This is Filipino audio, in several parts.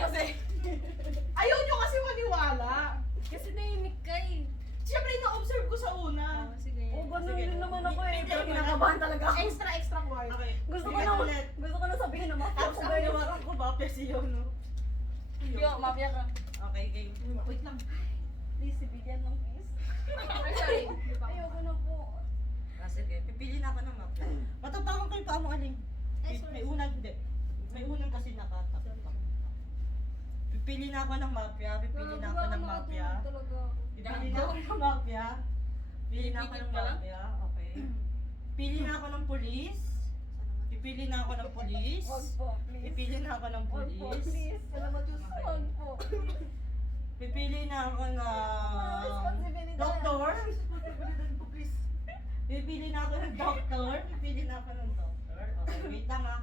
kasi. Ayaw nyo kasi maniwala. Kasi nahimik ka eh. Siyempre, na-observe ko sa una. Sige. Oo, ganun Sige. din naman ako eh. Pero Hindi, kinakabahan talaga ako. Extra quiet. Okay. Gusto ko Sige, na, ulit. gusto ko na sabihin na mafia Tapos ko ang ba yun? ginawa ko, mafia siya, no? Yo, mafia ka. Okay, game. Wait lang. Please, bigyan ng please. Ay, sorry. Ayoko na po. Sige, pipili na ako ng mafia. Matatakang kayo pa mo aling. May unan, hindi. May unan kasi nakatak. Pipili na ako ng mafia, pipili na ako ng mafia. Pipili na ako ng mafia. Pili na ako ng mafia, okay. Pili na ako ng pulis. Pipili na ako ng pulis. Wag po, please. Pipili na ako ng Wag po, pulis. please. Salamat Diyos. Wag po. Pipili na ako ng Responsibilidad. doktor. Pipili na ako ng doktor. Pipili na ako ng doktor. Okay, wait lang ha.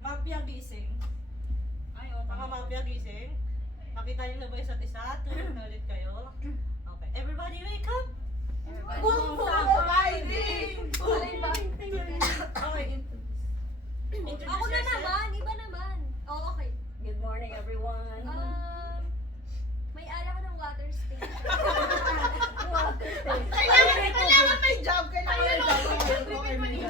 Mafia gising. Ay, oo. Mga mafia gising. Makita niyo na ba isa't isa? Tulog na ulit kayo. Okay, everybody wake up! Boom! Fighting! Alin ba? Okay, introduce Ako na yourself. naman, iba naman. Oh, okay. Good morning, everyone. May ala ka ng water station. Kailangan may job. Kailangan may job. Repeat mo nila?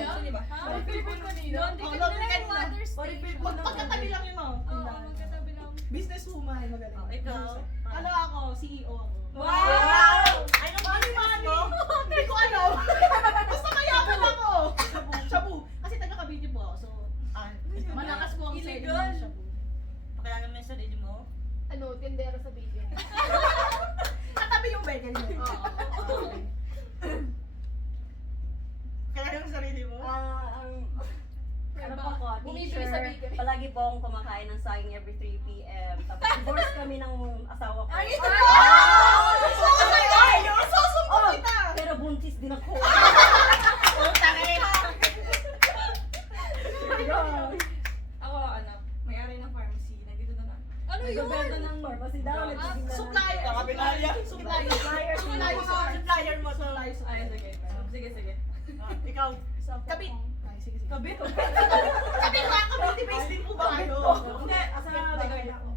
Ha? Repeat mo nila? Hindi ka nila yung water station. Magpagkatabi lang yun, oh. Oo, magkatabi lang. Businesswoman, magaling. Oh, ikaw. Ano ako? CEO ako. Wow! Ano ba Money, yung money! mo? Hindi ko alam. Basta mayaman ako. Shabu. Kasi taga-Cavite po ako. So, malakas po ang selling Illegal. ng shabu. Pakilala mo yung sarili mo. Ano, tindera sa bacon. Katabi yung bakery mo. Oo. Pakilala mo yung sarili mo. Ano po ako, Bumibili teacher. sa bakery. Palagi po akong kumakain ng saging every 3 p.m. Tapos divorce kami ng asawa ko. Ay, ito po! Ay, susumpo Oh, kita! pero buntis din ako. Ako, anak, may-ari ng pharmacy. Nandito na na. Ano yun? Nagbebenta ng pharmacy daw. Supplier. Supplier. Supplier. Supplier mo to. Ay, sige. Sige, sige. Ikaw. Kabit. Ay, sige, sige. Kabit. Kabit ba? Kabit-based din po ba kayo? Hindi, asa na nagawin ako.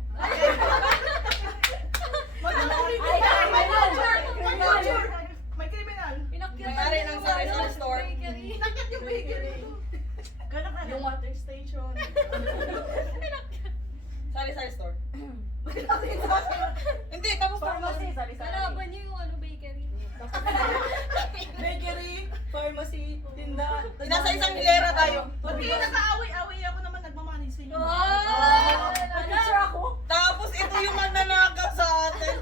May criminal. Pinakyat May-ari ng sari-sari store. Inakyat yung bakery. Gano'n ka na? Yung water station. Sari-sari store. Hindi, tapos Pharmacy, sari-sari. Kalaban niyo yung ano, bakery. Bakery, pharmacy, tinda. Nasa isang hilera tayo. Ba't kayo nag-aaway-away ako naman nagmamanage sa inyo? Picture ako. Tapos ito yung mananakaw sa atin.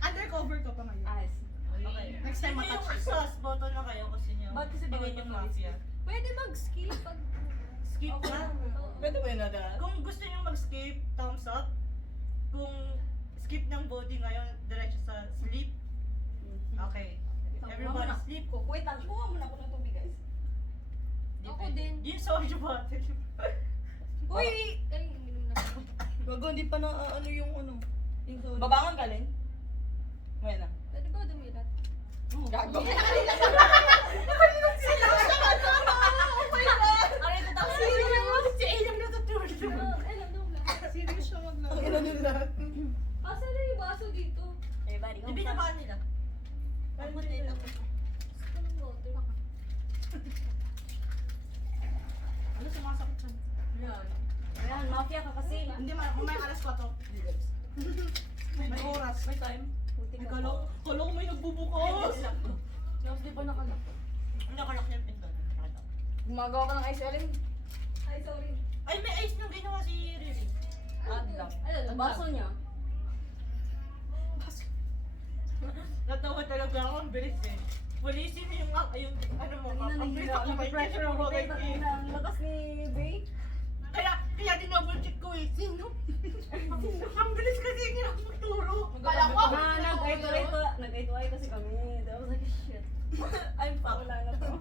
Undercover ka pa ngayon. Ayos. Okay. Next time Sino yung matouch. sus? Boto na kayo kasi nyo. Ba't kasi bawal yung pang mafia? Pwede mag-skip pag... Skip na. Pwede ba yun na? Kung gusto nyo mag-skip, thumbs up. Kung skip ng voting ngayon, diretso sa sleep. Okay. Everybody sleep. Wait lang, kuha muna ako ng tubig, guys. Ako din. Yung soju bottle. Uy! Ay, uminom na ako. Bago, hindi pa na ano yung ano. Yung soda. Babangon ka rin? Wala na. Pwede ba dumilat? Gago. Aray ko tapos. Si Alam natutulog. Serious siya maglaro. Ang ina nila. Asa na yung baso dito? Everybody, Hindi binabaan nila. Parang mo nila. Anong water? Ano sumasakit siya? Yan. Ayan, mafia ka kasi. Hindi, may alas 4. May oras. May time? Puti May ka kalo. po. Kalo ko may nagbubukas. Tapos di pa nakalak. Ang nakalak niya yung pinto. Gumagawa ka ng ice cream? Ay, sorry. Ay, may ice nung ginawa si Riri. Adlak. Ang baso niya. Natawa talaga ako, ang bilis eh. Pulisin mo yung ano mo, ang bilis ako may pressure ako. Ang lakas ni Bray. Kaya dinouble check ko eh. Sino? Ang bilis kasi niya magturo. Kala ko. Nag-ito-ay kasi kami. I was like, shit. I'm fuck. Wala na to.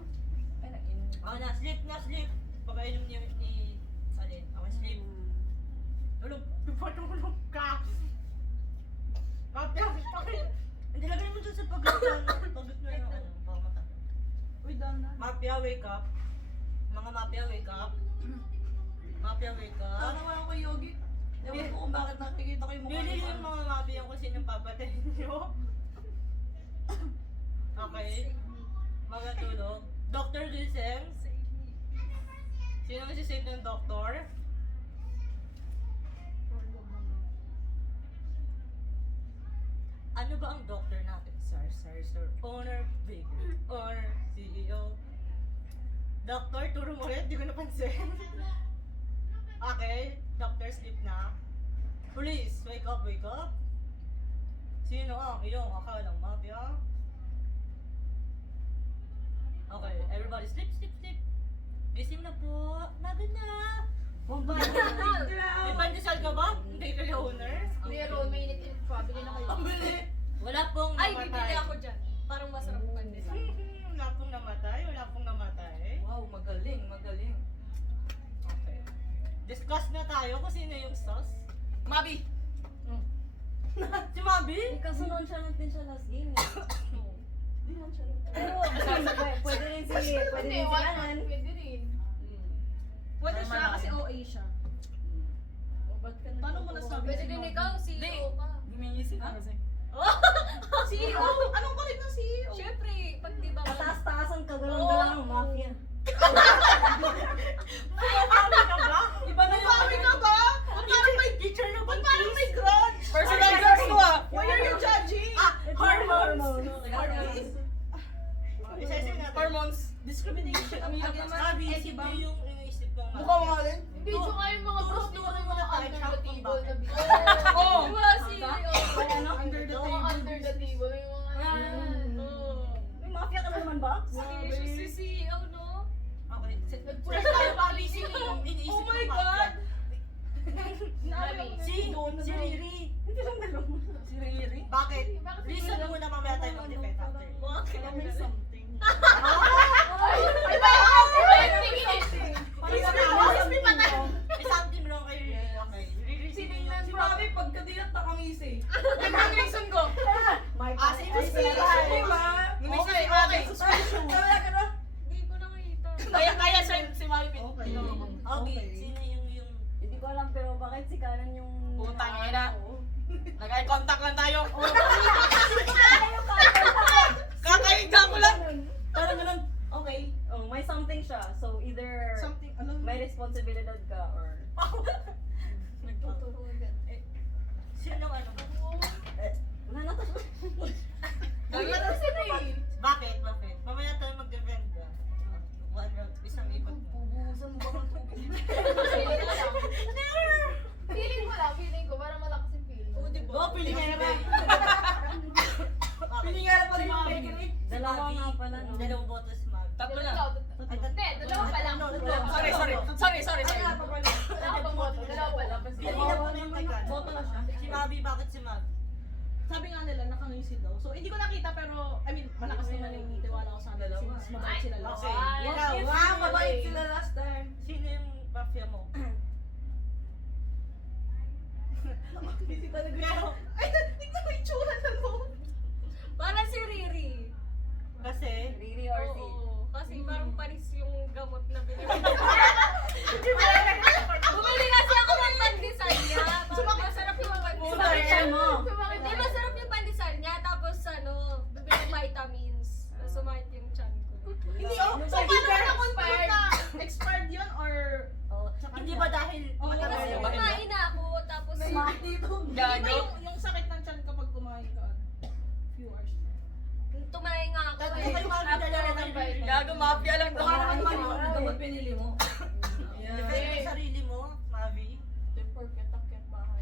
Ay, nag-inom. Oh, na-sleep, na-sleep. Pagkainom niya ni Alin. Ako sleep. Tulog. Tulog ka. Kapya, hindi lagay mo dun sa pagot na yung ano, baka mata. Uy, dana. Mafia, wake up. Mga mafia, wake up. Mafia, wake up. Ano naman ako yogi? Ewan ko kung bakit nakikita ko yung mukha Really niya. yung mga mafia kung sino papatayin nyo. Okay. Magatulog. Dr. Gisem. Sino ang sisave ng doktor? Ano ba ang doctor natin? Sir. Owner, big. Owner, CEO. Doctor, turo mo ulit. Di ko napansin. Okay. Doctor, sleep na. Police, wake up. Sino ang iyong akalang mafia? Okay, everybody sleep. Gising na po. Nagod na. Bombay na. May pandesal ka ba? Hindi ka owner. Meron, may init yung pabili na kayo. Wala pong Ay, namatay. bibili ako dyan. Parang masarap ang pandesal. Wala pong namatay. Wow, magaling. Okay. Discuss na tayo kung sino yung sauce. Mabi! Si Mabi? Eh, kaso nonchalant din siya last game. Hindi lang siya. Pwede rin si Kanan. Pwede rin. Pwede siya kasi OA siya. Ba't ka na? Paano mo nasabi? Pwede din ikaw, CEO ka. Guminisip ka kasi. CEO? Anong kulit ng CEO? Siyempre, pag di ba Mataas-taas ang kagalang-galang ng mafia. Mami ka ba? Iba na yung Mami ka ba? Parang may teacher na ba? Parang may grudge! personal drugs ko ah! Why are you judging? Hormones. Hormones. Isa-isa natin. Hormones. Discrimination Ang hirap against naman. Mabi, isip mo yung iniisip mong Mukha mo nga rin. Hindi ko nga yung mga Turo- boss, di ko turo yung mo na mga tayo, under Chuck, the kung table na bakit. bigyan. Oo. Di ba, CEO? Ano? Under the Yung table. mga under the table, yung mga yan. May mafia ka naman ba? Seryoso si CEO, no? Okay. Nag-press Tayo tayo, Mabi, Mabi. sino yung iniisip Oh my mong God! Mabi. Si Riri. Si Riri. Bakit? Bakit Reason mo na mamaya tayo mag-defend after. May something. Iba yung tingin. Always be patay. May something wrong kay Riri. Okay. Riri, sino yung... Si Mabi, pagka dilat nakangisi. Ang reason ko. Si Riri. Okay, okay. Kaya ka na. Hindi ko nakita. Kaya si Mabi. Okay. Okay. Sino yung... Hindi ko alam pero bakit si Kanan yung... Putang ina. Nag-eye contact lang tayo. Kakahiga ko lang. Parang ganun. Okay. Oh, may something siya. So either Something, ano? may responsibilidad ka or... Nagtuturo agad. Sino ano? Wala na to. Gawin mo si Ray. Bakit? Mamaya tayo mag-defend ka. One round, isang ikot. Pubuhusan mo ba ng tubig? Feeling ko, parang malakas yung feeling. Oo, di ba? Pilingera. Okay. Pilingera pa rin yung bakery. Dalawa nga pala, no? Dalawang boto si Mabi. Tatlo lang. Hindi, dalawa pa lang. Sorry. Wala ka bang boto? Dalawa pa lang. Kanina po na yung kay Kat. Boto na siya. Si Mabi, bakit si Mabi? Sabi nga nila, nakangisi daw. So, hindi ko nakita pero, I mean, malakas naman yung tiwala ko sa amin since mabait sila lang. Okay. Ay, Ikaw, yes, Wow, mabait sila last time. Sino yung mafia mo? Busy talaga siya. Pero, Ay, tignan mo yung tsura na no. Parang si Riri. kasi, Riri or si... Oo, kasi parang panis yung gamot na binili. Bumili kasi ako ng pandesal niya. Parang masarap yung pandesal Sumakit niya. mo. Hindi, masarap yung pandesal niya. Tapos bibili ng vitamins. Tapos sumakit yung chan ko. Hindi, so paano ka na-confirm na expired yun or... hindi ba dahil Oo, Kasi Ano ba? kumain na ako, tapos dito. Hindi ba yung sakit ng chan kapag kumain ka? Few hours. tumain nga ako Tatlo eh. kayo Mabi, dalawa ng vitamins. Gago, mafia lang. Baka naman Ay, mali yung gamot pinili mo. Defend mo sarili mo, Mavi. Porket akyat bahay.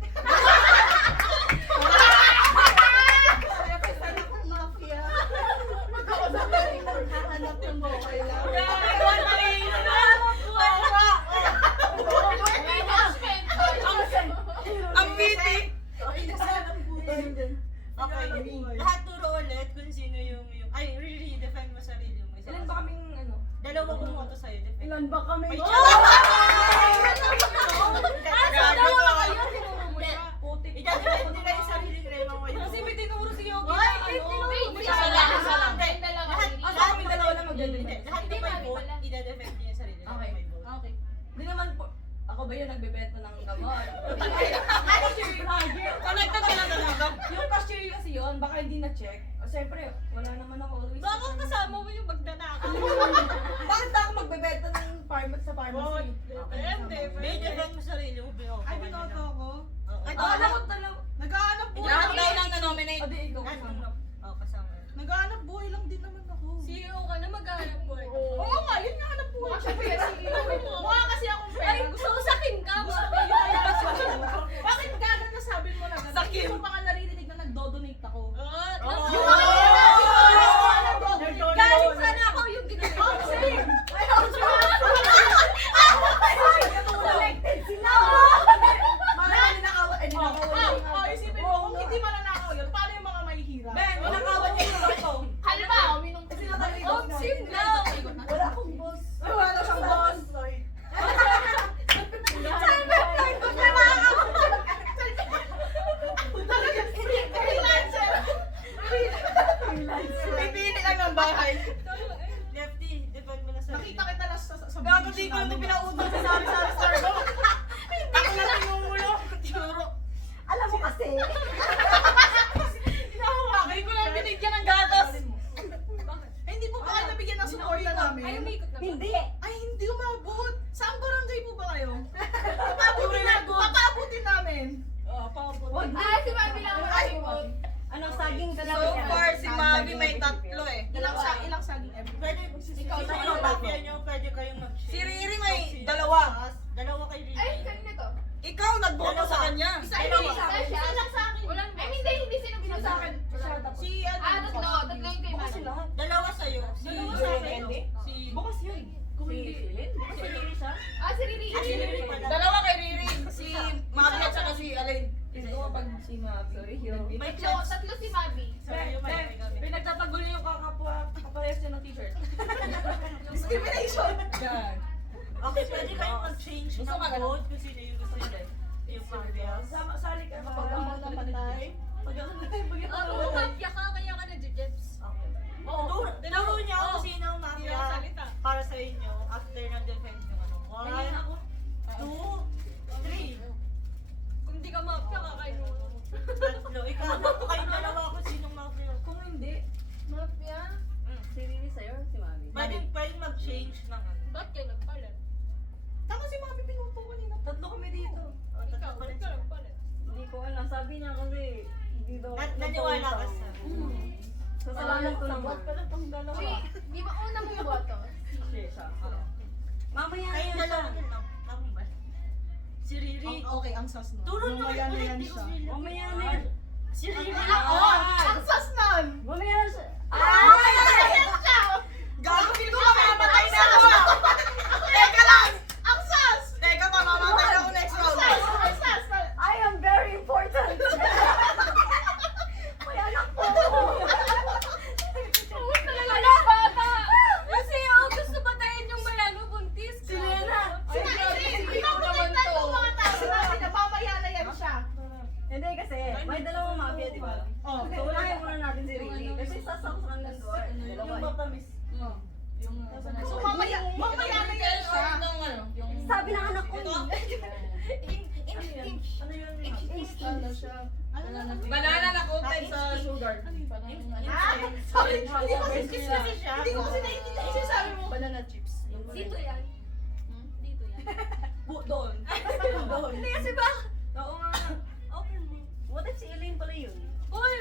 Mafia. Magkakasabi ng bokay lang. Ang biti! Okay, lahat turo ulit kung sino yung... Ay, really, defend mo sarili mo. Isa Ilan kasi. ba kaming ano? Dalawa bumoto sa'yo, defend. Ilan ba kami? May chance. yung nagbebenta ng gamot. Connected ka lang talaga. Yung cashier kasi yun, baka hindi na-check. Siyempre, wala naman ako always. Baka kasama mo yung magnanakaw. Bakit ako magbebenta ng sa pharmacy? Depende. May defend mo sarili mo, Bino. Ay, binoto ako. Ay, Akala ko talaga. Naghahanap buhay. Lahat tayo lang na-nominate. O di ikaw Lahat kasama. lang. Oo, kasama. Naghahanap buhay lang din naman ako. CEO ka na maghanap buhay ka. Oo nga, yun nga hanap buhay. Siyempre, mukha kasi akong Ay, pera. gusto ko sakin ka. Gusto ko yung kaya bakit gagawin na sabi mo na gano'n? Sakin. Hindi mo baka naririnig na nagdo-donate ako. Oo. Yung Oo. Galing sana ako yung ginagawa. Isipin mo, kung hindi mananakaw yun, paano yung mga mahihirap? Ben, ninakawan niya yung boss ko. Halimbawa, uminom Kasi nataligot na. Sim lang. Wala akong boss. Ay, wala daw siyang boss. Freelancer! Pipili lang ng bahay. Lefty, defend mo na sarili. Nakita kita na sa Gago, di ko ito pinautang sa sari-sari store ko. Ako na tinumulo. Tinuro. Alam mo kasi, Hindi ko lang binigyan ng gatas. Hindi po ba kayo nabigyan ng suporta namin? Ay, umikot na. hindi. Ay, hindi umabot. Saan barangay po ba kayo? Papaabutin namin. Wag na. Si Mami lang ang umikot. Anong saging ka So far, si Mavi may tatlo eh. Ilang saging every. Pwede, ikaw sa mga mafia nyo, pwede kayong mag-share. Si Riri may dalawa. Dalawa kay Riri. Ay, kanina to. Ikaw nagboto sa kanya. Isa Dalawa. isa lang sa akin. Walang, ay, hindi sino bino sa akin. Si ano? Tatlo yung kay Mami. Dalawa sa'yo. Dalawa sa akin. Si... Bukas yun. Kung hindi. Si Riri siya? Si Riri. Si Riri pala. Dalawa kay Riri. Si Mavi at saka si Alain. Ito kapag si Mavi. Sorry, Hiro. May Tatlo chance. si Mami. Pinagtatagulo yung kaparehas niya ng t-shirt. Discrimination. Yan. Okay, pwede kayong mag-change Gusto ng ka ganun? vote kung sino yung gusto nyo. Yung pang-bills. Sali ka na. Pag ako napatay. Oo, mafia ka, kaya ka na-jebs. Tinuro niyo ako kung sino ang mafia para sa inyo after ng defense ng ano. 1, 2, 3. Kung di ka mafia, kakain mo. Tatlo. Ikaw na po kayong dalawa kung sinong mafia. Kung hindi, Mafia? Si Riri sa'yo, si Mami. Pwedeng mag-change ng ano. Ba't kayo nagpalit? Tama si Mami pinuto kanina. tatlo kami dito. Ikaw, ba't ka nagpalit? Hindi ko alam. Sabi niya kasi, hindi daw. Naniwala ka sa... Kasalanan ko naman. Ba't pala tong dalawa? Uy, di ba una mong boto? Siya. Mamaya Kayong na dalawa. siya. Tama ba? Si Riri. Okay, ang sas no. Turo nyo Mamaya na ulit, yan di ko siya. sila. Mamaya na yan. Si Riri. Ang sas nun! Mamaya na siya. Gago dito ka, mamatay na ako! Teka lang! Ang sas! Teka pa, mamatay na ako next round. Ang sas! I am very important. May anak po. Wala bata! Kasi gusto patayin yung malano buntis. Si Lena. Pinupulit na yung mga tao natin na mamaya na yan siya. Hindi kasi, may dalawang mafia, di ba? Oh. So, unahin muna natin si Riri. Kasi sasaksakan ng door. Dalawa Yung eh. matamis. Yung So mamaya na yan siya. Yung Sabi ng anak ko. ano yun? Ano siya? Banana na coated sa sugar. Sorry, Hindi ko kasi naiintindihan yung sinasabi mo. Banana chips. Dito yan. Dito yan. Doon. Hindi kasi ba? Oo nga. Open mo. What if si Elaine pala yun? Uy!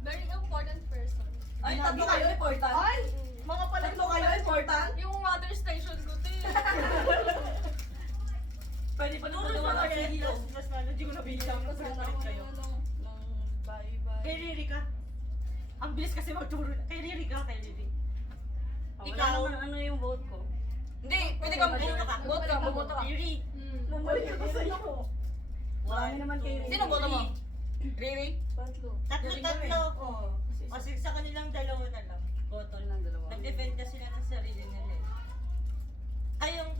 Very important person. Ay, tatlo kayo important. Ay! Mga pala Tatlo kayo important? Yung water station ko, te. Pwede pa Turo nito nyo naman ulit. ang hilo. Mas ano, hindi ko nabilang. Mas napalit kayo. Bye-bye. Kay Riri ka. Ang bilis kasi magturo. Kay Riri ka, kay Riri. Wala Ikaw. naman ano yung vote ko. Hindi, pwede ka Bumoto ka. bumoto ka. Riri. Bumalik ako sa'yo. Marami naman kay Riri. Sino boto mo? Riri? Tatlo. O sige, sa kanilang dalawa na lang. Boto ng dalawa. Nag-defend na sila ng sarili nila eh. Kayong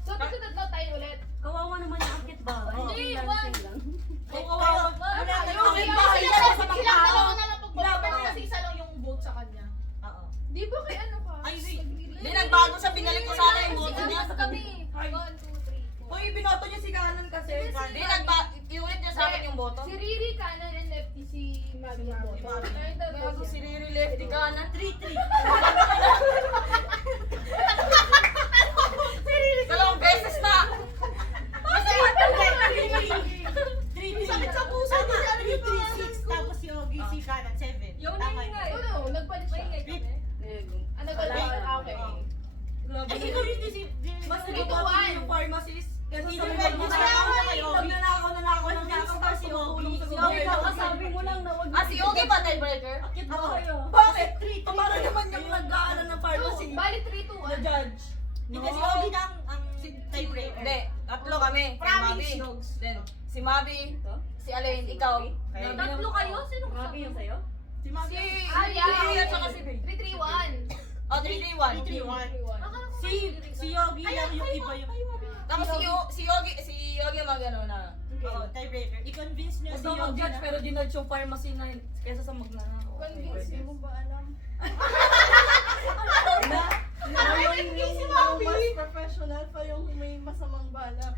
So, tatlo tayo ulit. Kawawa naman yung akit bahay. Hindi, Freelancing wag. lang. wala kayong Okay, okay, bahay yan sa mga Silang tao. dalawa na lang pagbabago kasi isa lang yung vote sa kanya. Oo. Di ba kay ka? Ay, wait. Hindi, nagbago siya. Binalik ko sana yung boto niya. Kami. 1, 2, 3, 4. Uy, Binoto niyo si Kanan kasi. Hindi, iulit niya sa akin yung boto. Si Riri, kanan, and lefty si Mami yung boto. Ayun daw, Gago si Riri lefty kanan. 3-3. Dalawang beses na. Sakit sa puso, hindi siya naging 3-6. Tapos si Ogie, si Kanan, 7. Yung Tama nga yun. eh. Oo, nagpalit siya. Ano ba? Okay. Grabe. Eh, ikaw yung si... Mas Three to nagbabago one. yung pharmacist. Kasi Hindi, sabi hindi, mo, hindi. nanakaw Si Ogie. Si Ogie daw, Sabi mo lang na wag Si Ogie ba tiebreaker? Akit ba Oo. kayo? Bakit? 3-3. Para naman yung nag-aaral ng pharmacy. Bali 3 to 1. judge. Hindi, si Ogie na ang tiebreaker. Hindi, tatlo kami. Si Promise, Mabi. dogs. Then, si Mabi, si Alain, ikaw. Okay. Tatlo kayo? Sino Grabe kasama? yung sa'yo? Si Si Mami. Riri at saka si 3-3-1. Oh, 3-3-1. 3-3-1. Si Yogi lang yung iba yung... Tapos si Yogi mag-ano na. Oo, tiebreaker. I-convince niyo si Ito Yogi mag-judge na... pero ginudge yung pharmacy na yun. Kesa sa magnanakaw. Convince mo ba alam? Yung mas professional pa yung may masamang balak.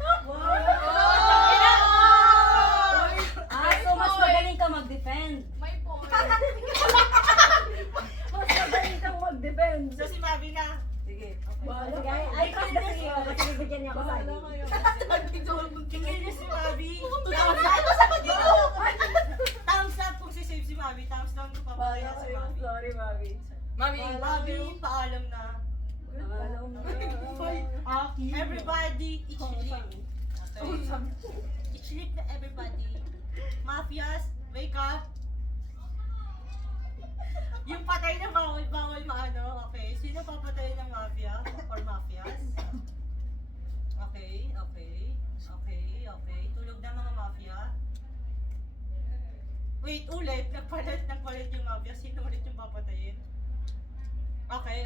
So mas magaling ka mag-defend. May point. Mas magaling kang mag-defend. So si Mabi na. Sige. Sige, ay, kasi bibigyan niya ako sa akin. Tingin niyo si Mabi. Thumbs up kung si-save si Mabi. Thumbs down kung papatay si Mabi. Sorry, Mabi. Mami, Mabi, paalam na. Everybody, each leap. Each leap na everybody. Mafias, wake up. Yung patay na bawal maano, okay? Sino papatay ng mafia or mafias? Okay. Tulog na mga mafia. Wait, ulit. Nagpalit yung mafia. Sino ulit yung papatayin? Okay.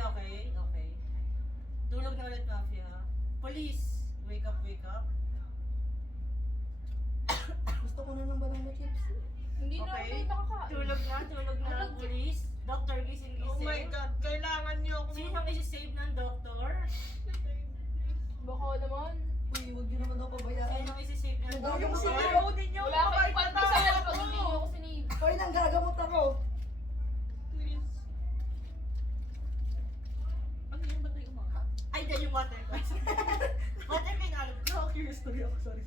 Tulog na ulit mafia. Police, wake up. Gusto ko na ng banana chips. Hindi na Okay. ako nakakain. Tulog na police. Doctor, gising. Oh my God, kailangan niyo ako. Sinong isi-save ng doctor? Baka naman. Uy, huwag niyo naman ako pabayaan. Sinong isi-save ng Yung doctor? CEO ninyo, Wala akong pagkisal pag hindi niyo ako sinave. Hoy, nanggagamot ako. Ay, dyan yung water glass. Water may nalog. No, curious tuloy ako. Sorry.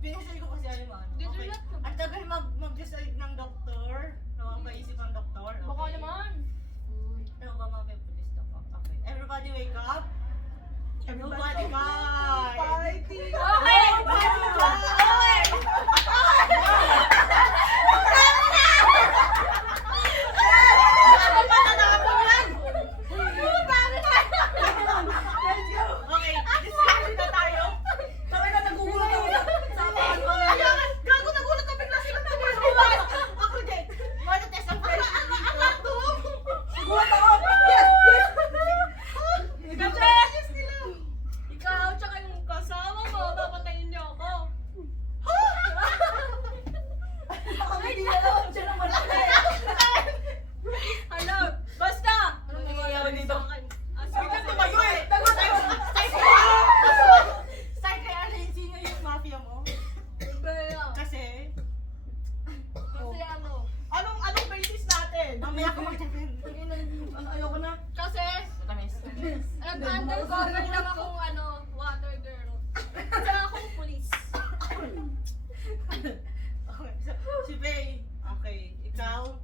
Pinasal ko kasi alam mo. Did you Okay. not? Ang tagal mag-decide ng doktor. Paisip ang doktor. Okay. Baka naman. Ano ba mga police doktor? Okay. Everybody wake up. Everybody bye. Fighting! Okay! Okay, discussion na tayo. Sabi na nagugulat ako sa paan ko na yan. Gago, nagulat na bigla sila ng Ako din. Wanna test ang friendship dito? Gulat ako! Yes! Ikaw, tsaka yung kasama mo, papatayin niyo ako. Baka hindi na naman siya naman ako. Hello? Basta! Anong nangyayari dito? Biglang tumayo eh. Start kay Alain, sino yung mafia mo? Kasi, Kasi ano? Anong basis natin? mamaya ka mag-defend. Ayoko na. Kasi, Tamis. nag-undercover lang akong water girl. Kasi akong police. Okay, si Bey. Okay, ikaw?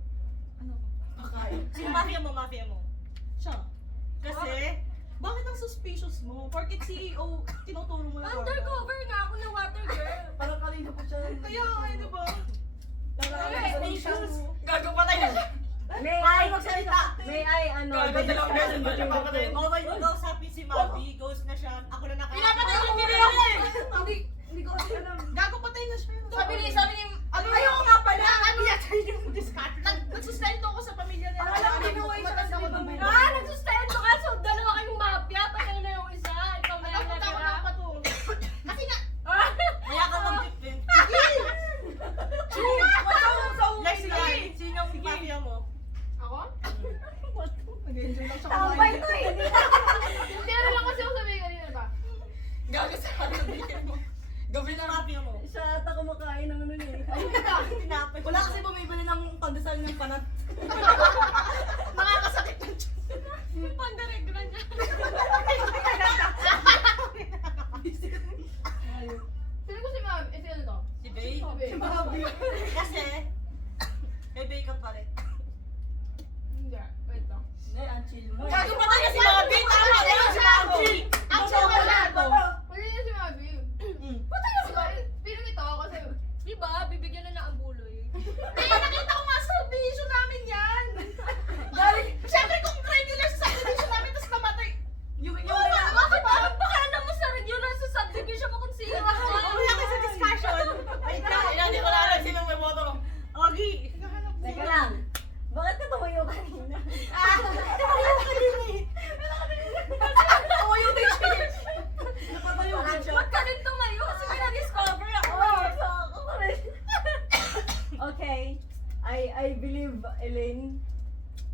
Pakain. Sino mafia mo? Siya. Kasi, Bakit ang suspicious mo? Porkit CEO, tinuturo mo na Undercover nga ako ng water girl. Parang kanina po siya. Kaya nga, di ba? Gago patay na siya. May ay, I, magsalita. may I, ano, Gago, dalawang beses ba siya papatay? Okay, kausapin si Mabi, ghost na siya. Ako na Pinapatay ko Hindi ko kasi alam. Gago, patay na siya. Sabi ni, Ayoko nga pala! Ano yan? Yung discard. Nagsustento ako sa pamilya nila. Alam ko, giveaway siya kasi Matanda mamaya. ko Nagsustento ka, so dalawa kayong mafia, patay na yung isa. Ikaw na yung Nagpunta ako natira. ng patungo. Kasi nga, Maya ka mag-defend. Leslie, sinong mafia mo? Ako? nag-enjoy lang siya Tambay to eh. Hindi, ano lang kasi ako sabihin kanina ba? Gago sa akin. Gabi na happy mo. Siya ata kumakain ng ano niya. Tinapay. Wala kasi bumibili ng pandesal ng panat. Nakakasakit ng tiyan. Yung pandaregla niya. Sino ko si Ma'am? Eh, sino to? Si Bay. Si Mabi. Kasi, kay Bay ka pa rin. Hindi. Wait lang. Hindi, ang chill mo. Gago pa tayo si Mabi. Tama, ayun si Mabi. Ang chill ko na to. Wala niya si Mabi. Patay na si Mabi. Piling ito ako kasi Diba? Bibigyan na ng ambuloy. Eh, nakita ko nga sa subdivision namin yan. Galing, syempre kung regular sa subdivision namin, tapos namatay. Yung Bakit baka alam mo sa radyo na sa subdivision mo kung sino ako? Kaya kasi sa discussion. Wait lang, hindi ko na alam sinong may boto ko. Ogi. Teka lang. Bakit ka tumayo kanina? Tumayo din siya. Napatayo din siya. Ba't ka rin tumayo? Kasi may na-discover ako. Okay. I believe, Elaine,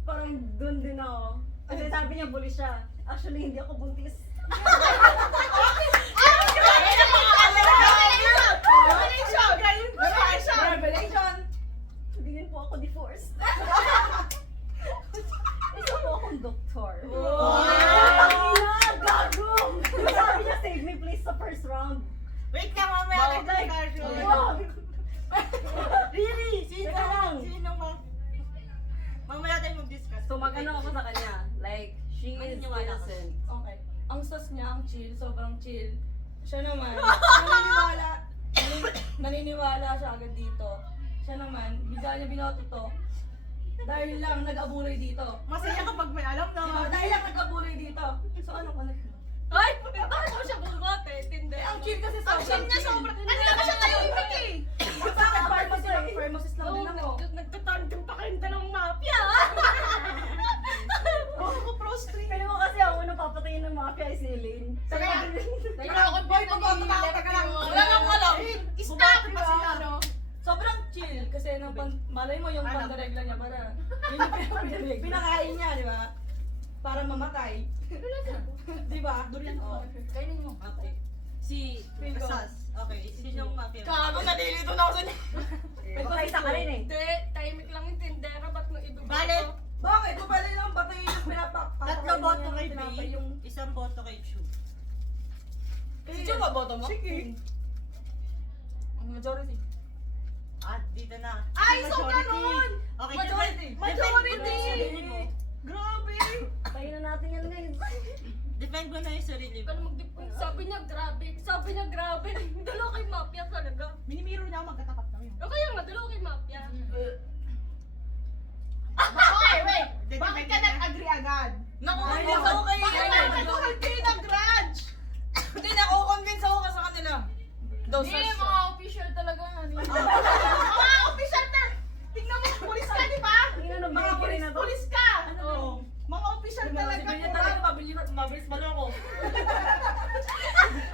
parang dun din ako. Kasi sabi niya bulis siya. Actually, hindi ako buntis. Revelation! Hindi din po ako divorced. Isa po akong doktor. Gago! Sabi niya, save me please sa first round. Wait lang, mamaya Bawal tayo like. discussion. Wow! Really? Sino? Teka lang. Sino ba? Mamaya tayo mag-discuss. So mag-ano ako sa kanya. Like, she is Maniniwala ka. innocent. Okay. Ang sauce niya, ang chill, sobrang chill. Siya naman, naniniwala siya agad dito. Siya naman, bigla niya binoto to. Dahil lang nag-abuloy dito. Masaya kapag may alam Diba? Dahil lang nag-abuloy dito. So ano connect mo? Ay! Bakit mo siya bumote? Tinde. Ang chill kasi Ang chill niya sobra. Ano naman siya tayo imik eh? Sa akin, pharmacist lang din ako. Nagtatandem pa kayong dalawang mafia. Ako prostrate. Pero mo kasi ang unang papatayin ng mafia ay si Elaine. Wala akong boy, pag-automatic lang. Wala nang alam. Stop! Ano? Sobrang chill kasi malay mo yung pandaregla niya para yun yung pinakain niya, di ba? Para mamatay. Di ba? Durian ko. Kainin mo. Okay. Si Sas. Okay, sinong mafia? Gago, nalilito na ako sa niya. Baka isa ka rin eh. Hindi, tahimik lang yung tindera. Ba't mo ibibigay Bakit? ko? Bakit? Kung pala lang patayin yung pinapakpatayin Tatlo boto kay tinapay Bay. yung isang boto kay Chu. Si Chu ba boto mo? Sige. Ang majority. Ah, dito na. Ay, so Majority. ganun! Okay, Majority. defend- Majority. defend mo na yung sarili mo. Grabe! Patayin na natin yan guys. Defend mo na yung sarili mo. Ano mag-defend? Sabi niya grabe. Sabi niya grabe. Dalaw kay mafia talaga. Minimiro niya ako magkatapat kami. O kaya nga, dalaw kay mafia. Okay, wait! Bakit ka nag-agree agad? Nakukonvince ako kay Bakit ka nag-grudge? Hindi, nakukonvince ako ka sa kanila. Hindi, mga official talaga. Mga official na! Tingnan mo, pulis ka, di ba? Tingnan mo, Mga binigay rin na to. pulis ka! Oo. Mga official talaga. Mabilis ba ako?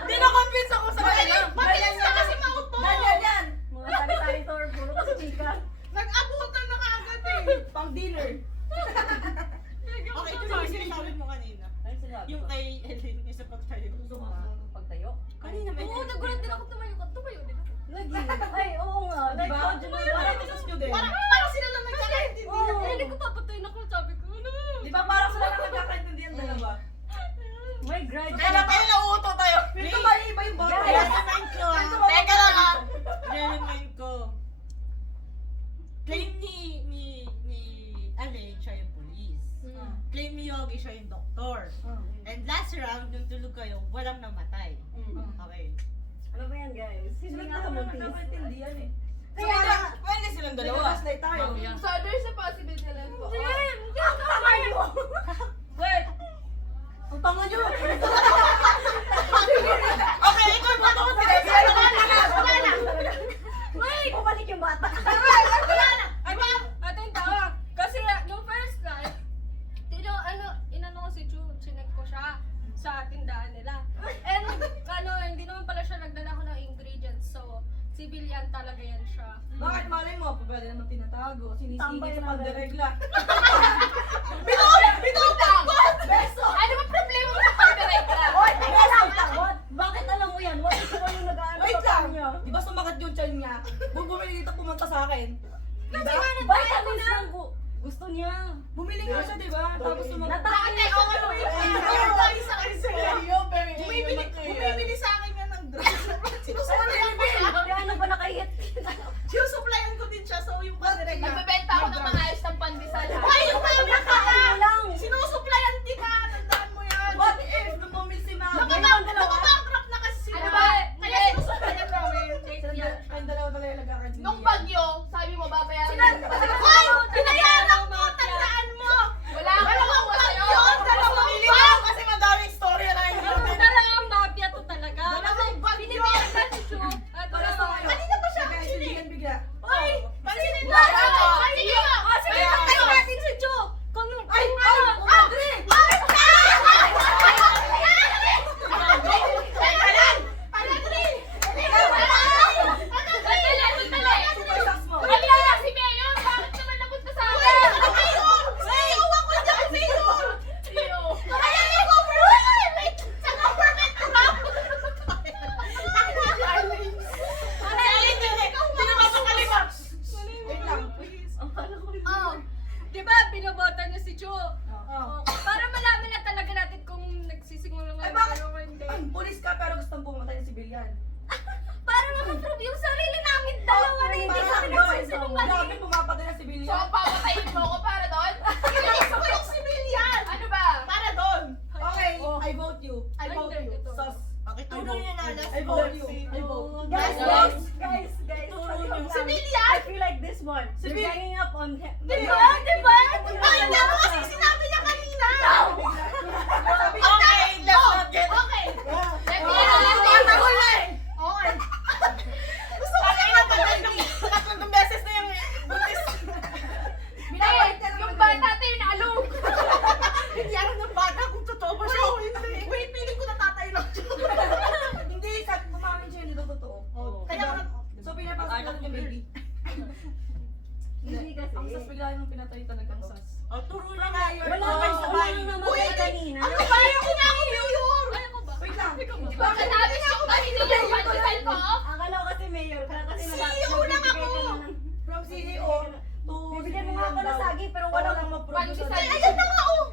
Hindi na-convince ako sa kanila. Mabilis ka kasi mauto! Yan. Mga sari-sari store, puro kasi chika. Nag-abutan na kaagad eh! Pang dinner. Okay, ito yung sinasabi mo kanina. Ano sinabi Yung ko? kay Helen, yung sa pagtayo. Pagtayo? Kanina may Oo, nagulat din ako. Tumayo din ako. Lagi. Ay, oo nga. Like, Diba? how do you know Parang that? ito sa student. Parang sila lang nagkakaintindihan. Oo. Hindi ko papatayin ako. Sabi ko, ano? Di ba parang sila lang nagkakaintindihan dalawa? My grudge. Kaya na tayo nauuto tayo. Dito mali iba yung bata. Yes. Remind ko ah. Teka lang ah. Remind ko. Claim ni Alain siya yung police. Claim ni Yogi siya yung doktor. And last round, nung tulog kayo, walang namatay. Okay. Ano ba yan guys? Hindi nga ako buntis. Nakaintindihan eh. Kaya nga. Pwede silang dalawa. Nag-translate tayo. So, there's a possibility na po. Wait! Ang tanga nyo! Okay, ito yung boto ko sila. Wala na! Wait! Bumalik yung bata. Ay, ba? Ito yung tawa. Kasi yung first night, inano ko si Chu, chinek ko siya sa tindahan nila. And hindi naman pala siya nagdala ko ng ingredients. So, civilian talaga yan siya. Bakit malay mo? Pwede naman tinatago. Tambay Sinisingit sa na pagdaregla. Beso! Ano ba problema mo sa pagdirekta? Oy, teka lang! What? Bakit alam mo yan? What if ikaw yung nag-ano Wait sa lang! dito pumunta sa akin. Diba? Vitamins lang po. Gusto niya. Bumili nga siya, diba? Tapos sumunta. Natakot ako. Bumibili sa akin nga ng drugs. Sinusuplayan ko siya. Hindi, ano ba nakahit? Sinusuplayan ko din siya. So yung pandirect na. Nagbebenta ako ng mga ayos ng pandesal. Ay, yung mami ka! Ano lang? Sinusuplayan din ka! Tandaan mo yan! What if nung bumili si mami? Nakabankrupt na kasi sila. Ano ba? Kaya sinusuplayan namin. Kayong dalawa talaga nagkakadili. Nung bagyo, sabi mo babayaran. Ay! Pinayaran mo! Tandaan mo! Wala akong Bagyo! Dalawang bagyo! Kasi madaming story na yun. Talagang mafia to talaga. Dalawang bagyo! Binibigyan na si Chu. At Kanina pa siya actually. Bigla. Ay! Kanina Sige pa! nga! Sige nga! Sige nga! Tayo natin si Chu! Kung Ay! Madre! Wala si Mayor! Bakit naman napunta sa akin? Oh, di ba binobota niya si Chu? Para malaman na talaga natin kung nagsisimula nga Ay, bakit? o hindi. Pulis ka pero gustong pumatay ng sibilyan. Para naman-prove yung sarili namin dalawa na hindi kami nagsisinungaling. Grabe pumapatay ng So, sibilyan. papatayin mo ko para doon? Kinis ko yung sibilyan! Ano ba? Para doon! Okay, I vote you. I Ay, vote you. hindi, ito. Sus. Okay, turo niyo na alas. I vote you. I vote. Guys, Guys, guys. Sibilyan! I feel like this one. You're Sibil- ganging up on him. Diba? Diba? Ay, hindi mo kasi sinabi niya kanina! Okay, let's not get... Okay! Okay. Gusto ko kayo na tatlong beses na yung buntis. Binabalik ka Yung bata tayo na alog. Hindi alam ng bata kung totoo ba siya o hindi. Wait, feeling ko natatay lang siya. Hindi, kahit bumamin siya, hindi daw totoo. Kaya ko so pinapasok lang yung baby. Hindi kasi. Ang sas bigla nung pinatay talaga to. O, turo niyo na yun. Wala nang namatay kanina. Ano ba? Ako na ako, Mayor! Ano ko ba? Wait lang. Bakit nabi siya kung kanino yung pandesal ko? Akala ko kasi mayor. Kaya kasi CEO lang ako! From CEO to... Bibigyan mo nga ako ng saging pero wala Wala nang nang ma-produce. Pandesal. Ay, ayun na nga oh!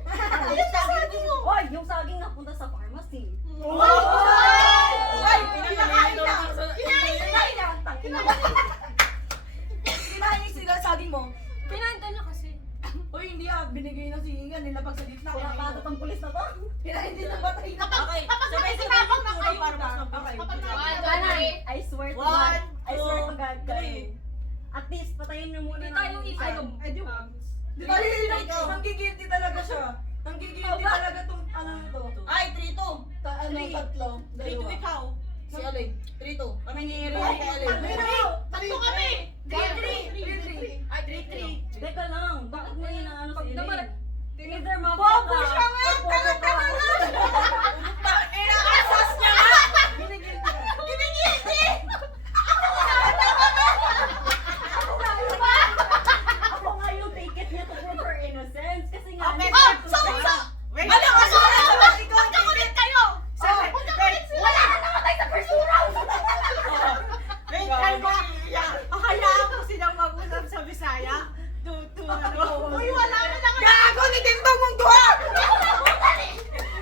Ayun na saging mo! Hoy, yung saging napunta sa pharmacy. Ay! Pinakain na! Kinain na! Kinain niya sila saging mo. Pinanta niya kasi. Uy, hindi binigay na si Ian, nilapag sa gitna. Pinapatot ang pulis na to. Kinain din ng batay na. Okay, Kapag so basically, nakakapag na turo kayo para mas na. mabilis. Okay. I swear to One, God. I swear to two, God. three. At least, patayin mo muna Hindi tayo namin isa. isa. Ay, di ba? Di ba yun? Nanggigilty talaga siya. Nanggigilty talaga tong ano na to. Ay, 3-2. Tatlo. 3-2 ikaw. Si Alay. 3-2. Kami ni Ray. Tatlo kami. 3-3. Ay, 3-3. Teka lang, bakit mo inaano si naman- Elaine? Either mapaka Bobo siya nga! or bobo ka. Inaasas niya nga! Ginigilty ka. Ginigilty! Ako nga yung ticket niya to prove her innocence. Kasi nga, Okay. Wait. Ano ka sa Magkakulit kayo! Magkakulit sila. Wala na namatay sa first round. Wait, hayaan ko silang mag-usap sa Bisaya. Uy, wala na lang! Gago ni Tintong mong duha!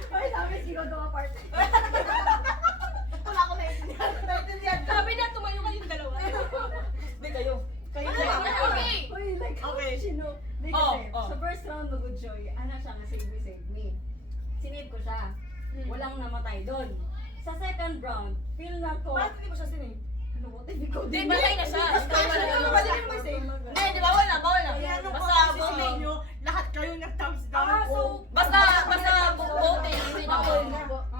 Ay, sabi, sinudo apart. Wala ko naiintindihan. Sabi na, tumayo kayong dalawa. Hindi kayo. Kayo Okay. Uy, like, Okay. sino? Di Oh, kasi, oh. sa first round of Good Joy, ano siya nga, save me. Sinave ko siya. Walang namatay doon. Sa second round, feel na ko, Bakit hindi mo siya sinave? ano, what if ikaw Di, din? patay na siya. Pwede mo i-save. Hindi, di bawal na. Ayan, Basta ano, vote ninyo, lahat kayo nag-thumbs Ah, down. so... Basta vote hindi na ako.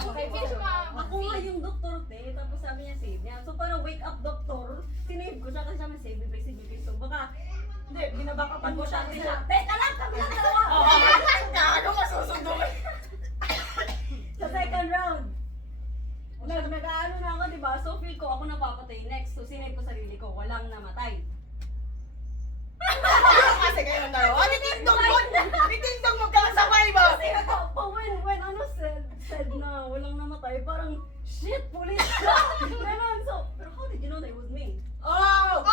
Okay, finish mo. Ako nga yung doktor, te. Tapos sabi niya, save niya. So parang wake up, doktor. Sinave ko siya kasi siya may save, bibig. So baka, Hindi, binabakapan mo siya. sabi siya, teka lang, kami ang dalawa. Gago, masusunduin. Sa second round, nag-ano na ako, diba? So feel ko ako napapatay next. So sinave ko sarili ko, walang namatay. Kasi kayo ang dalawa. Ni Tintong mo! Ni Tintong magkakasabay ba? Kasi pa when ano said na walang namatay, parang, shit, police ka! Ganon. So, pero how did you know that it was me? Oh!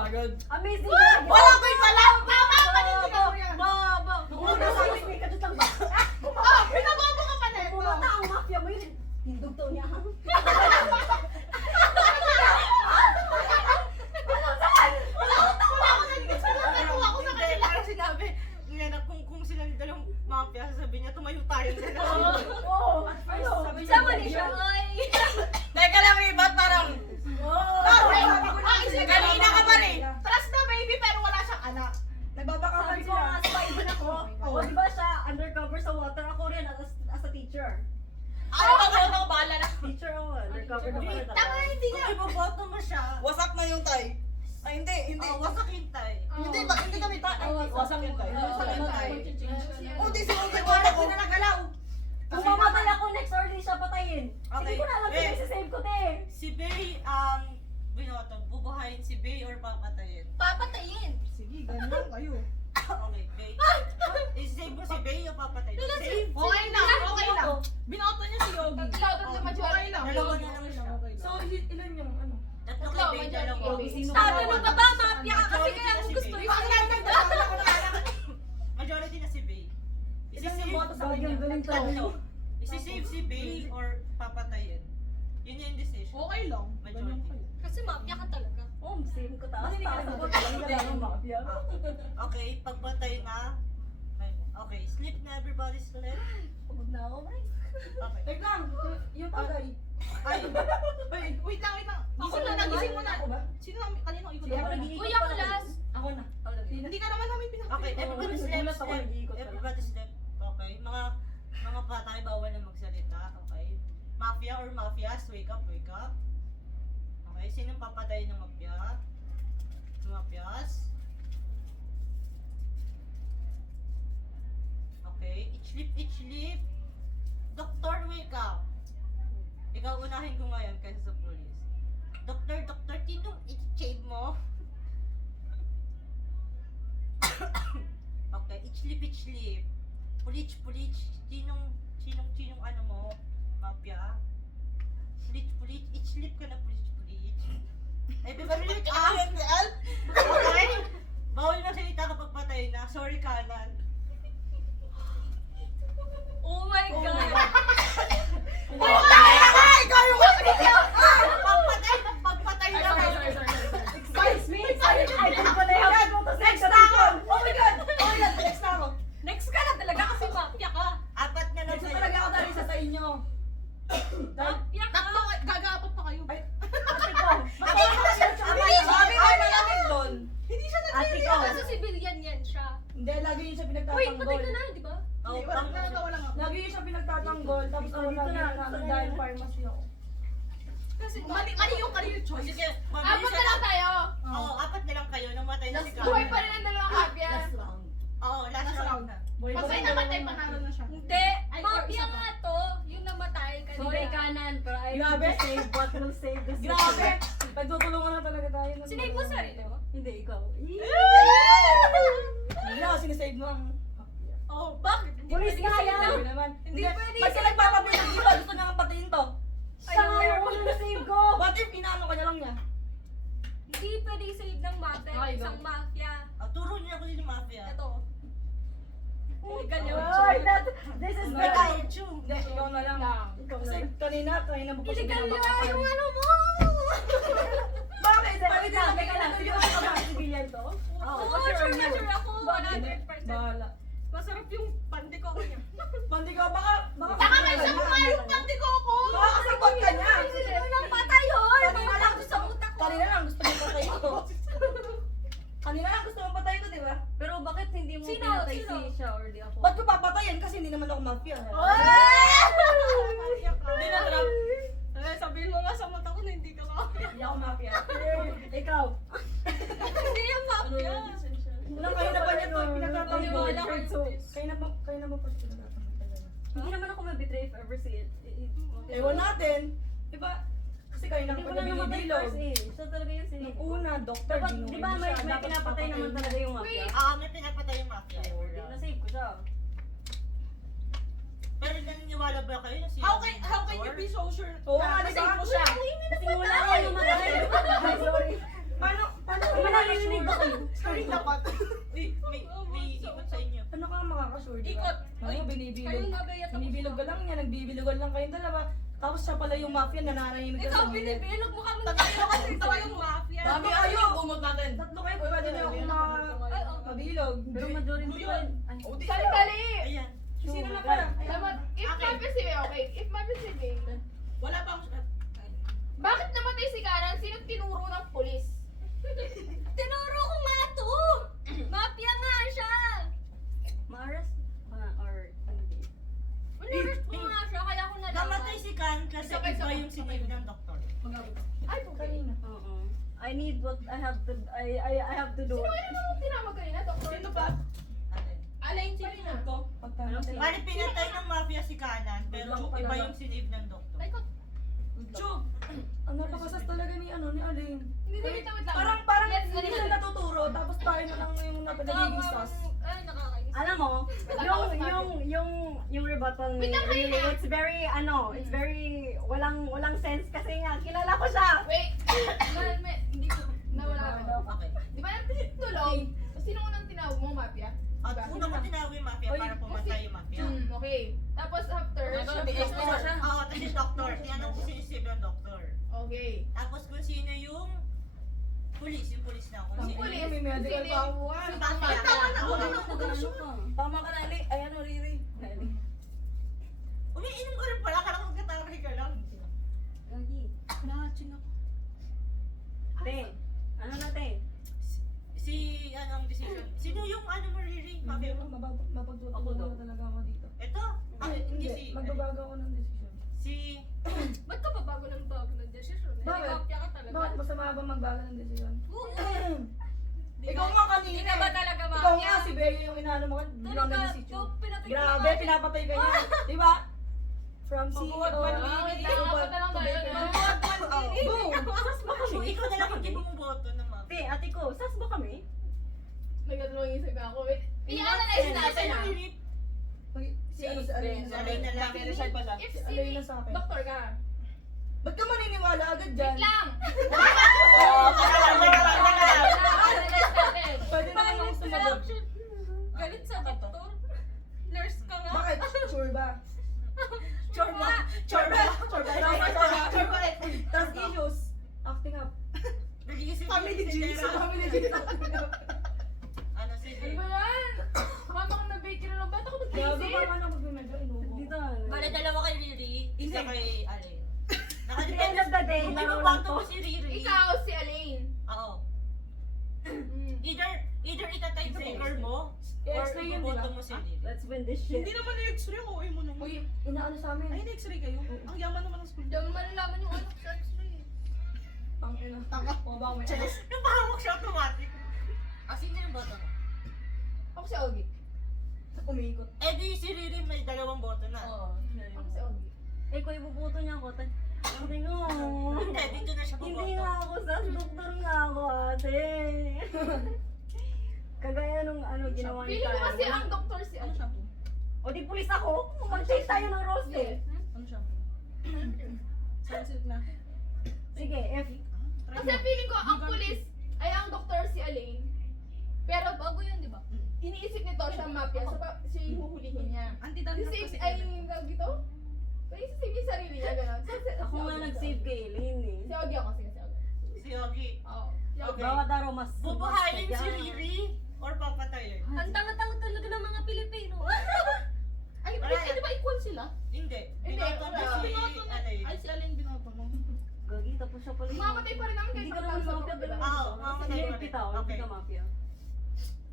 agad. Amazing talaga. Wala ko yung alam! Tama! Panindigan mo yan! Baba! Una sa akin, may kadot lang ba? Oh, pinabobo ka pa na ito! Pumunta ang mafia mo yun. Hindog to niya, ha? Hindi, parang sinabi, ngayon na kung sila yung dalawang mafia, sasabihin niya, tumayo tayo na lang. Oo. Ano? Sama ni siya, oy. Teka lang, eh, ba't parang... Kanina ka pa rin! Trust na baby, pero wala siyang anak. Nagbabakapan Sabi ko sila. nga, sa iban ako. O, di ba siya undercover sa water? Ako rin as a teacher. Ano ba kayo mga bahala na? Teacher ako, undercover na pala Tama, hindi niya. Kung iboboto mo siya, Wasak na yung tay. Ay, hindi, hindi. wasak yung tay. Hindi ba, hindi kami tay. Wasak yung tay. Wasak yung tay. Oh, di sila Wala nagwala ko. ko na nagalaw. Kung mamatay ako next or di siya patayin. Okay. Hindi ko na alam kung Eh. save ko, te. Si Bay, binoto, bubuhayin si Bay or papatayin? Papatayin. Sige, ganun kayo. Okay, Bay. I-save mo si Bay o papatayin? Save. Okay lang, okay lang. Binoto niya si Yogi. Tatlo majority. Okay lang. Dalawa na lang siya. So, ilan yung ano? Tatlo Tatlo, kay Bay, majority. dalawa. Yogi, sino Sabi mo ka ba, mafia ka kasi kaya mo gusto Bay. yun. Majority na si Bay. Ilan yung boto sa Bagay kanya? ang galing Tatlo. Isi-save si Bay or papatayin? Yun yung decision. Okay lang. Ganyan kayo. Kasi mafia ka talaga. Oh, save ko taas. Hindi ka Taas ako. sagot. Hindi ka lang mafia. Okay, pagpatay na. Okay, sleep na everybody sleep. Pagod na ako, Bray. Okay. Wait lang, yung tagay. Ay, Wait lang. Ako Gising na muna, naman. gising muna. Ako ba? Sino namin, kanino ikot Sige, ako ako? nag-iikot Uy, ako pala. last. Ako na. Hindi ka naman namin okay, pinakita. everybody sleep, Nagulat ako, sleep. nag-iikot pala. Everybody sleep. Okay, mga patay bawal na magsalita. Okay. Mafia or mafias, wake up, wake up. Okay, sinong papatay ng mafia? Mafias. Okay, each sleep. Doktor, wake up. Ikaw unahin ko ngayon kaysa sa police. Doktor, tinong i-shave mo? Okay, each sleep. Pulich, sinong ano mo? Mafia? Pulich, each sleep ka na pulich. Ay, bibalik ka! Okay? Bawal na salita kapag patay na. Sorry, kanan. Oh my God. Pagpatay na. Excuse me. I think ko na yan. Next na ako! Oh my God! Oh my God, next na ako. Next ka na talaga kasi mafia ka. Apat na lang Next na sa'yo. talaga ako dahil isa sa inyo. Mafia ka. Tatlo, gagapot pa kayo. Ay, Ate ko. sabi ko malamig doon. Hindi siya Ate ko. Kasi civilian yan siya. Hindi, lagi yun siya Uy, pinagtatanggol. patay ka na, di ba? Oh, Hindi, wala lang ako. Lagi yun siya pinagtatanggol, tapos ako Dito lagi na, namin dito na. dahil pharmacy ako. Kasi Mali yung career choice. Sige, apat na lang tayo. Oo, apat na lang kayo. Namatay na si Buhay Kanan. pa rin ang dalawang mafia. Last round. Oo, last Last round round na. Pag may namatay, panalo na siya. Hindi. Ay, Mafia isa pa. nga to. Yung namatay kanina. Sorry, kanan. Pero I need Grabe. to save what will save this Grabe! Pagtutulungan na talaga tayo. Sinave mo sarili mo? Hindi, ikaw. Hindi ako sinisave mo ang... Oh, bakit? Hindi Pulis pwede nga kasi yan. Sabi naman. Hindi pwede Pag sila nagpapabilang iba, gusto niya kang patiin to. Siya nga yung unang save ko. What if inaano ka na lang niya? Hindi pwede save ng mafia. Okay, go. Isang mafia. Turo niya ako din yung mafia. Ito. Illegal yun. Oy, this is Hindi, bad. Hindi, ikaw na lang. Ikaw Kasi na. kanina mo pa siya Illegal yun. binabakapan. Yung ano mo. Bakit? Teka lang, teka lang. Sino ka ba? Civilian to? Oo, what's your sure view? na sure ako. Hindi, 100%. bahala. Masarap yung pandi ko niya. Pandi ko, baka Baka may sa mukha yung pandi ko ako. Baka kasabot ka niya. Hindi ko lang patay yun. Kanina lang. Sa utak ko. Kanina lang gusto mong patayin ko. Kanina lang gusto mong patayin ko, di ba? Pero bakit hindi mo Sino? pinatay Sino? si siya or di ako? Ba't ko papatayin? Kasi hindi naman ako mafia. Hindi na trap. Sabihin mo nga sa mata ko na hindi ka mafia. Hindi ako mafia. Ikaw. Hindi yan mafia. Nang kayo na pa niya to, pinagtatanggol. Paniwala ka So, Kayo na pa pinagtatanggol talaga. hindi naman ako mabitray if ever see it. Ewan natin. Diba? Kasi kayo na Hindi ko kapag na naman binidilog. first eh. Siya talaga yung sinip. Nung una, doktor, Dapat, ginuwi di ba mo may, siya. may Dapat pinapatay papatayin naman mo. talaga yung mafia? May pinapatay yung mafia. Di, na-save ko siya. Pero naniniwala ba kayo na si How can you be so sure? Oo nga, Kasi nasave mo siya. Kasi wala ka namatay. Ay, sorry. Paano Ano ka Manalinig ba kayo? Story dapat. Uy, may ikot sa inyo. Ano ka makakasure, di ba? Ikot. Ano, binibilog. Kayo nga ba yata? Binibilog ka lang niya, nagbibilogan lang kayong dalawa. Tapos siya pala yung mafia, nananahimik ka Ikaw, sa gilid. binibilog mo kami tayo kasi ito yung mafia. Dami kayo! Bumot natin. Tatlo kayo, pwede na akong Ay, oo. mabilog. Pero majority ko yun. Ay, Sandali! Ayan. Sino na pala? Naman, if mapisi, okay. If mapisi, Wala pa akong... bakit namatay si Karan? Sino tinuro ng polis? Tinuro ko nga to! Mafia nga siya! ma-arrest ba or hindi? Unarrest ko nga siya, kaya ako nalaman. Namatay si Kan kasi Sabay, iba sabay, yung sinave ng doktor. Ay, Kanina. Oo. I need what I have to I have to do. Sino kayo naman tinawag kanina, doktor? Sino pa? Alain Chirina. Pagtanong sila. Bali, pinatay ng mafia si Kanan, pero iba yung sinave ng doktor. Ay, ko. Chub! Ang napakasas talaga ni Aling. Hindi, wait lang. Parang Let's hindi siya natuturo, tapos tayo na lang yung nagiging sas. Ay, nakakainis. Alam mo, yung rebuttal ni Wait lang, kayo na. it's very walang sense kasi nga kilala ko siya. Wait. Hindi ko. Nawala ako. Okay. Di ba tulog? Sino unang tinawag mo, mafia? At una ko tinawag yung mafia para pumatay yung mafia. Okay. Tapos after, Doktor. Oo, tapos yung doktor. Tinanong ko sino yung ng doktor. Okay. Tapos kung sino yung pulis na. Kung Ang sino pulis. May medical Sino power. yung- Mafia. Tama ka na, Ali. Ayan o, Riri. Umiinom ko rin pala, kala ko katawag ka lang. Gagi. Naching ako. Te, ano na te? Si, ano ang decision? Sino yung ano mo, Riri? Mafia mo? Mapagtutunan Ako daw. na talaga ako dito. Ito? Ah, hindi si... Magbabago ako ng desisyon. Si... Ba't ka pa bago ng desisyon? Eh, Bakit? mafia ka talaga. Bakit masama ba magbago ng desisyon? Oo. Ikaw nga kanina. Hindi ka ba talaga mafia? Ikaw nga, si Bea yung inaano mo, bilang na desisyon. Grabe, pinapatay ka niya. Di ba? From CEO. wait lang, apat na lang tayo. Boom! Sas ba So, kami? ikaw na lang yung hindi bumoboto ng mafia. Te, ate ko, sas ba kami? Nagdadalawang isip ako. Wait. I-analyze natin ah. Si ano, si Alain. Si Alain na lang. If Si si Alain na sa akin. doktor ka. Ba't ka maniniwala agad dyan? Wait lang. Teka lang. I-analyze natin. Pwede naman ako sumagot. Galit sa doktor. Nurse ka nga. Bakit? Sure ba? Sure ba? Trust issues. Acting up. Family Jesus. Family Jesus. Ano si... Ano ba yan? Mama ko na-bake na lang. Ba't ako Grabe nag-visit? pa man ako medyo inubo. Dito. Bale, dalawa kay Riri, isa kay Alain. At the end of the day, Kung laro lang iboboto to. mo si Riri, Ikaw, si Alain. oo. Either itatay trigger mo, or I-X-ray yun, di ba? iboboto mo si Riri. Let's win this shit. Hindi naman na-x-ray ko, mo naman. Uy, inaano sa amin. Ay, na-x-ray kayo? Ang yaman naman ng school. Diyan mo malalaman yung anak sa x-ray. Ang ina. Tanga. Mabang may ano. Yung pahawak siya automatic. Sino yung boto mo? Ako si Ogie. Umiikot. Eh di si Riri may dalawang boto na. Ako si Ogie. Eh, kung ibubuto niya ako, ate ko. Hindi, dito na siya Hindi boboto. nga ako, sas doktor nga ako, ate. Kagaya nung ano ginawa ni Feeling ko kasi Karen. ang doktor si Ano ano. shampoo? O di pulis ako, mag-chase tayo ng rose eh. Ano shampoo? Sunsilk na. Sige, if Kasi feeling ko ang pulis ay ang doktor si Alain. Pero bago yun, di ba? Iniisip nito siya mafia, so siya yung huhulihin niya. Anti-dandruff Si kasi. ay tawag dito? Ay, isisave yung sarili niya, gano'n. ako nga nag-save kay Elaine eh. Si Ogie ako, sige, si Ogie. Si Yogi. Oo. Si Ogie. Okay. Bawat araw mas... Bubuhayin mas- si Riri or papatayin? Ang tanga-tanga talaga ng mga Pilipino. Ay, Wala. di ba equal sila? Hindi. Hindi, Binoto mo wala. si Alain. Ay, si Alin binoto mo. Gagi, tapos siya pala yung... Mamatay pa rin namin Hindi kahit ka naman mafia, diba? pero... Oo, mamatay Hindi pa rin. kita, hindi Okay. ka mafia.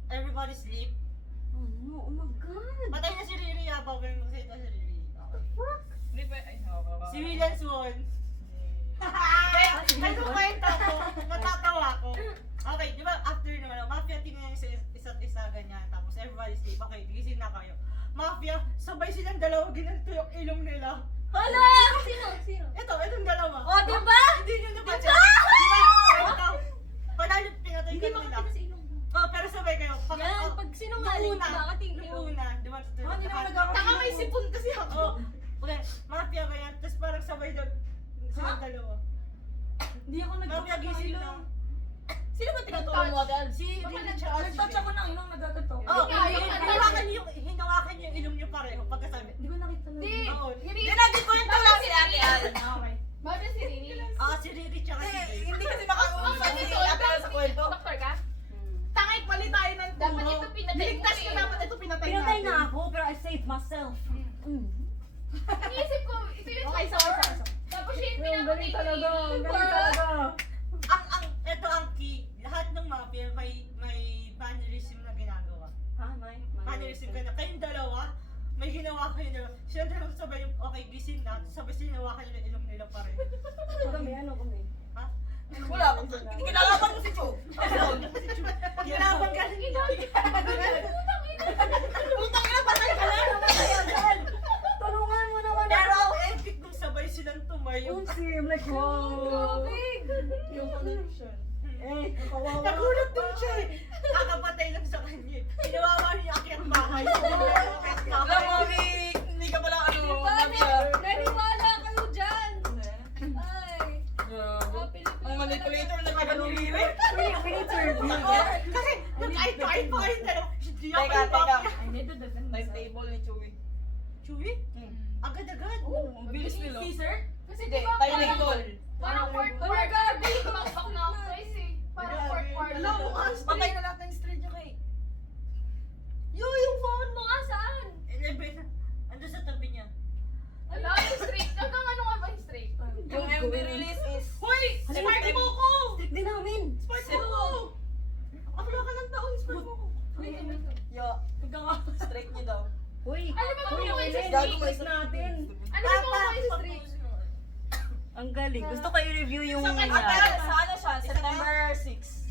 Everybody sleep. Oh no, oh my God! Patay na si Riri, habang may magsalita si Riri. Hindi pa, ay, ako. Si William Swan. Ay, kwenta ko. Natatawa ko. Okay, di ba after naman, mafia tingnan niya sa isa't isa ganyan. Tapos everybody sleep. Okay, gising na kayo. Mafia, sabay silang dalawa ginanito yung ilong nila. Hala! Sino? Itong dalawa. O, di ba? Hindi nyo napansin. Di ba? Ito. Panalo, pinatay ka nila. Oh, pero sabay kayo. Yan, pag sinungaling, Nung una, di ba? Hindi naman nagkakaroon. Taka may sipon kasi ako. Oo. Okay, mafia ganyan. Tapos parang sabay silang dalawa. Hindi ako Mafia gising lang. Sino ba tinuturo model? Si Rini tsaka si Nag-touch ako na, yun ang nagaganto. Oh, Nga, yung hinawakan niyo yung ilong niyo pareho pagkasabi. Hindi ko nakita na. Di, Oo. Riri. Dinagin ko yung tulad si Ate Allen. Okay. Bakit si Riri? Si Riri tsaka si Jay. Hindi kasi makausap si Ate Allen sa kwento. Doktor ka? Tangay pali tayo ng Dapat turo. ito pinatay mo Niligtas ko eh. dapat ito pinatay Pinatay natin. na ako, pero I saved myself. Iniisip ko, ito yung Okay, doktor. Tapos siya yung pinapatay ni Ito ang key. Lahat ng mafia may mannerism na ginagawa. Mannerism ka na. Kayong dalawa, may ginawa kayo na. Sila dalawa sabay yung okay, gising na. Sabay sinawa kayo ng ilong nila pareho. Ano kami? Ha? Wala pa. Kinalaban mo si Chu. Ginabang ka rin. Putang ina, patay ka na. Tulungan mo naman Pero ako. ang epic nung sabay silang tumayo. Sim, like, wow. Yung connection. Kawawa. Nagulat din siya eh. Kakapatay lang sa kanya. Ginawa niya akyat bahay. Alam mo, hindi ka pala ano, mafia. Naniwala kayo dyan! Ay, Ang manipulator na taga-nuliri. We need to review. Kasi nag-kahit pa kayo dalawa. Hindi ako Teka, yung teka. mafia. I need to defend myself. Timetable ni Chewie. Chewie? Agad-agad. Ang bilis nila. kasi Hindi, di ba tayo na ito. parang fourth gabi, tumakbak na ako guys eh. Parang fourth quarter. Alam mo, Patay na natin yung street niya kay. Yung phone mo nga saan? 11. Ando sa tabi niya. Wala, yung straight. Hanggang ano nga ba yung straight? Yung MV release is... Hoy! Sparky mo ko! Stick din namin. Sparky mo ko! Wala ka ng taon, sparky mo ko. Yo, straight niyo daw. Uy, Ano ba kung yung isa Gago straight? mo isa natin. Ano ba kung yung isa straight? Ang galing. Gusto ko i-review yung Sa ano siya? September 6.